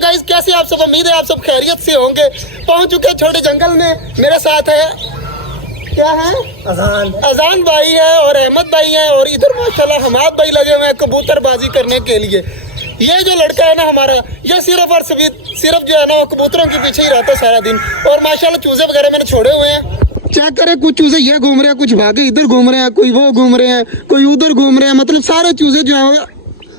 Guys, कैसे आप सब? उम्मीद है आप सब खैरियत से होंगे। पहुंच चुके छोटे जंगल में। मेरे साथ है क्या है अजान भाई है और अहमद भाई है और इधर माशाल्लाह हमाद भाई लगे हुए हैं कबूतरबाजी करने के लिए। ये जो लड़का है ना हमारा, ये सिर्फ और सिर्फ जो है ना वो कबूतरों के पीछे ही रहता है सारा दिन। और माशाल्लाह चूजे वगैरह मैंने छोड़े हुए हैं। चेक करें, कुछ चूजे ये घूम रहे हैं, कुछ भागे इधर घूम रहे हैं, कोई वो घूम रहे हैं, कोई उधर घूम रहे हैं। मतलब सारे चूजे जो है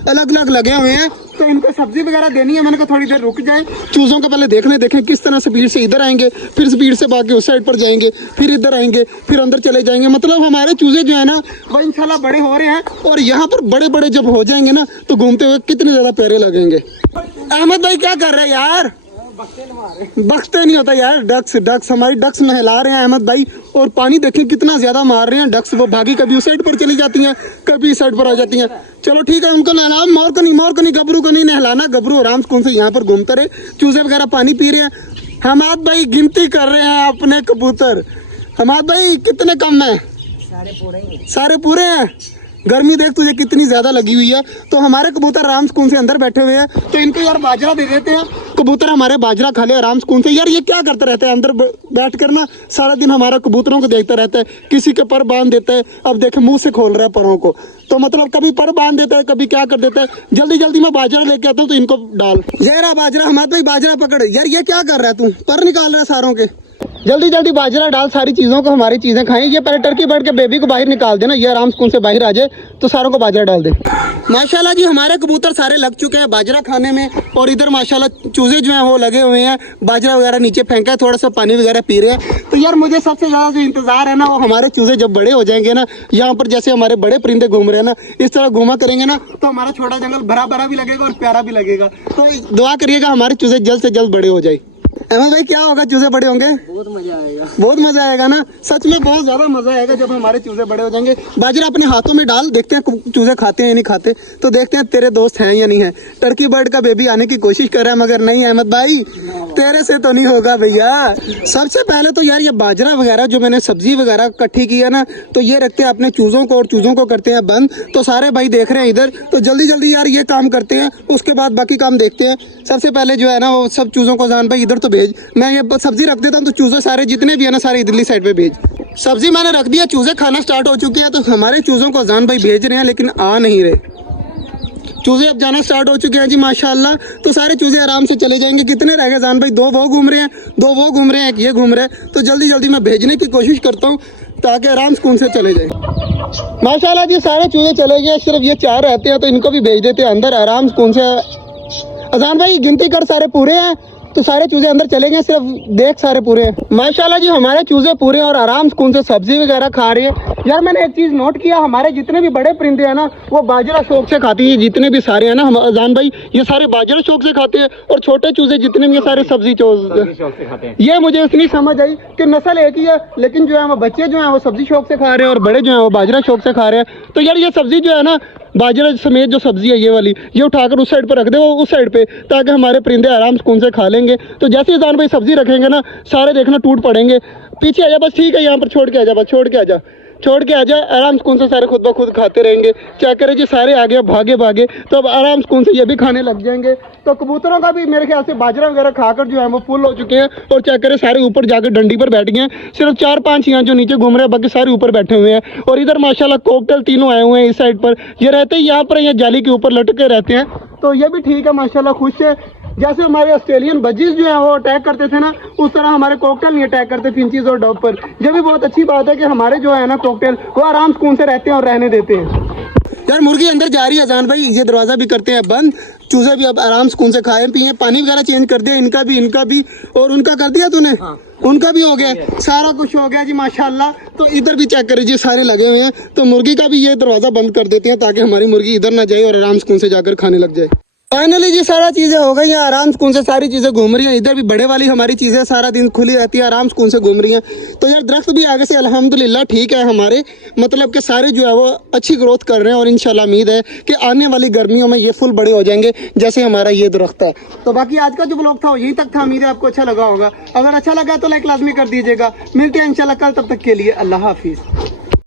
अलग अलग लगे हुए हैं। तो इनको सब्जी वगैरह देनी है। मैंने कहा थोड़ी देर रुक जाए, चूजों को पहले देखें किस तरह स्पीड से इधर आएंगे, फिर स्पीड से बाकी उस साइड पर जाएंगे, फिर इधर आएंगे, फिर अंदर चले जाएंगे। मतलब हमारे चूजे जो है ना वो इंशाल्लाह बड़े हो रहे हैं और यहाँ पर बड़े बड़े जब हो जाएंगे ना तो घूमते हुए कितने ज्यादा प्यारे लगेंगे। अहमद भाई क्या कर रहे हैं यार? बख्ते नहीं होता यार। डक्स हमारी डक्स नहला रहे हैं अहमद भाई। और पानी देखें कितना ज्यादा मार रहे हैं डक्स। वो भागी कभी उस साइड पर चली जाती हैं, कभी इस साइड पर आ जाती हैं। चलो ठीक है, उनको नहलाओ। मोर को नहीं, गबरू को नहीं नहलाना। गबरू आराम से यहाँ पर घूमते रहे। चूजे वगैरह पानी पी रहे हैं। हमाद भाई गिनती कर रहे हैं अपने कबूतर। हमाद भाई कितने कम है? सारे पूरे हैं। गर्मी देख तुझे कितनी ज्यादा लगी हुई है। तो हमारे कबूतर आराम सुकून से अंदर बैठे हुए हैं। तो इनको यार बाजरा दे देते हैं, कबूतर हमारे बाजरा खा ले आराम सुकून से। यार ये क्या करते रहते हैं अंदर बैठ कर ना, सारा दिन हमारा कबूतरों को देखता रहता है। किसी के पर बांध देता है, अब देखे मुंह से खोल रहा है परों को। तो मतलब कभी पर बांध देता है, कभी क्या कर देता है। जल्दी जल्दी मैं बाजरा लेके आता हूँ तो इनको डाल। जहरा बाजरा, हमारे भाई बाजरा पकड़। यार ये क्या कर रहा है तू? पर निकाल रहा है सारों के। जल्दी जल्दी बाजरा डाल, सारी चीजों को हमारी चीजें खाएं। ये पहले टर्की बर्ड के बेबी को बाहर निकाल देना, ये आराम सुकून से बाहर आ जाए तो सारों को बाजरा डाल दे। माशाल्लाह जी हमारे कबूतर सारे लग चुके हैं बाजरा खाने में। और इधर माशाल्लाह चूजे जो हैं वो लगे हुए हैं, बाजरा वगैरह नीचे फेंका है, थोड़ा सा पानी वगैरह पी रहे हैं। तो यार मुझे सबसे ज्यादा जो इंतजार है ना वो हमारे चूजे जब बड़े हो जाएंगे ना, यहाँ पर जैसे हमारे बड़े परिंदे घूम रहे हैं ना, इस तरह घूमा करेंगे ना तो हमारा छोटा जंगल भरा भरा भी लगेगा और प्यारा भी लगेगा। तो दुआ करिएगा हमारे चूजे जल्द से जल्द बड़े हो जाए। अहमद भाई क्या होगा चूजे बड़े होंगे? बहुत मजा आएगा ना। सच में बहुत ज्यादा मजा आएगा जब हमारे चूजे बड़े हो जाएंगे। बाजरा अपने हाथों में डाल, देखते हैं चूजे खाते हैं या नहीं खाते। तो देखते हैं तेरे दोस्त हैं या नहीं है। टर्की बर्ड का बेबी आने की कोशिश कर रहा है मगर नहीं अहमद भाई, तेरे से तो नहीं होगा भैया। सबसे पहले तो यार ये बाजरा वगैरह जो मैंने सब्जी वगैरह इकट्ठी की है ना, तो ये रखते हैं अपने चूजों को और चूजों को करते हैं बंद। तो सारे भाई देख रहे हैं इधर, तो जल्दी जल्दी यार ये काम करते हैं, उसके बाद बाकी काम देखते हैं। सबसे पहले जो है ना वो सब चूजों को जान भाई इधर तो भेज, मैं ये सब्जी रख देता हूँ। तो चूजे सारे जितने भी है ना सारे इधरली साइड पे भेज। सब्जी मैंने रख दिया, चूजे खाना स्टार्ट हो चुके हैं। तो हमारे चूजों को जान भाई भेज रहे हैं लेकिन आ नहीं रहे। चूजे अब जाना स्टार्ट हो चुके हैं जी माशाल्लाह। तो सारे चूजे आराम से चले जाएंगे। कितने रह गए जान भाई? दो वो घूम रहे हैं, दो वो घूम रहे हैं, एक ये घूम रहे हैं। तो जल्दी जल्दी मैं भेजने की कोशिश करता हूँ ताकि आराम सुकून से चले जाए। माशाल्लाह जी सारे चूजे चले गए, सिर्फ ये 4 रहते हैं। तो इनको भी भेज देते हैं अंदर आराम सुकून से। अजान भाई गिनती कर, सारे पूरे हैं। तो सारे चूजे अंदर चले गए, सिर्फ देख सारे पूरे हैं। माशाल्लाह जी हमारे चूजे पूरे और आराम सुकून से सब्जी वगैरह खा रहे हैं। यार मैंने एक चीज नोट किया, हमारे जितने भी बड़े परिंदे हैं ना वो बाजरा शौक से खाते हैं। जितने भी सारे हैं ना हम अजान भाई, ये सारे बाजरा शौक से खाते हैं। और छोटे चूजे जितने भी सारे सब्जी शौक से खाते हैं। ये मुझे इतनी समझ आई कि नस्ल एक ही है, लेकिन जो है वो बच्चे जो है वो सब्जी शौक से खा रहे हैं और बड़े जो है वो बाजरा शौक से खा रहे हैं। तो यार ये सब्जी जो है ना, बाजरा समेत जो सब्जी है ये वाली, ये उठाकर उस साइड पर रख दे, वो उस साइड पे, ताकि हमारे परिंदे आराम सुकून से खा लेंगे। तो जैसे जान भाई सब्जी रखेंगे ना सारे देखना टूट पड़ेंगे। पीछे आ जा बस, ठीक है यहाँ पर छोड़ के आ जा, बस छोड़ के आ जा। आराम सुकून से सारे खुद ब खुद खाते रहेंगे। चेक करें जी सारे आ गए भागे। तो अब आराम सुकून से ये भी खाने लग जाएंगे। तो कबूतरों का भी मेरे ख्याल से बाजरा वगैरह खाकर जो है वो फुल हो चुके हैं। और चेक करें सारे ऊपर जाकर डंडी पर बैठ गए हैं। सिर्फ 4-5 यहाँ जो नीचे घूम रहे हैं, बाकी सारे ऊपर बैठे हुए हैं। और इधर माशाल्लाह कॉकटेल तीनों आए हुए हैं इस साइड पर। ये रहते हैं यहाँ पर, ये जाली के ऊपर लटके रहते हैं। तो ये भी ठीक है माशाल्लाह, खुश है। जैसे हमारे ऑस्ट्रेलियन बजीज जो है वो अटैक करते थे ना, उस तरह हमारे कॉकटेल नहीं अटैक करते फिंचीज और डॉग पर। ये भी बहुत अच्छी बात है कि हमारे जो है ना कॉकटेल वो आराम सुकून से रहते हैं और रहने देते हैं। यार मुर्गी अंदर जा रही है अजान भाई, ये दरवाजा भी करते हैं बंद। चूजे भी अब आराम सुकून से खाए पिए, पानी वगैरह चेंज कर दिया, इनका भी और उनका कर दिया तूने? हाँ। उनका भी हो गया, सारा कुछ हो गया जी माशाल्लाह। तो इधर भी चेक करिए सारे लगे हुए हैं। तो मुर्गी का भी ये दरवाजा बंद कर देते हैं ताकि हमारी मुर्गी इधर ना जाए और आराम सुकून से जाकर खाने लग जाए। फाइनली जी सारा चीजें हो गई हैं, आराम सुकून से सारी चीजें घूम रही हैं। इधर भी बड़े वाली हमारी चीजें सारा दिन खुली रहती है, आराम सुकून से घूम रही हैं। तो यार दरख्त भी आगे से अल्हम्दुलिल्लाह ठीक है हमारे, मतलब कि सारे जो है वो अच्छी ग्रोथ कर रहे हैं। और इंशाल्लाह उम्मीद है कि आने वाली गर्मियों में ये फुल बड़े हो जाएंगे जैसे हमारा ये दरख्त है। तो बाकी आज का जो ब्लॉग था वो यहीं तक था। उम्मीद है आपको अच्छा लगा होगा। अगर अच्छा लगा तो लाइक लाजमी कर दीजिएगा। मिलते हैं इंशाल्लाह कल, तब तक के लिए अल्लाह हाफिज।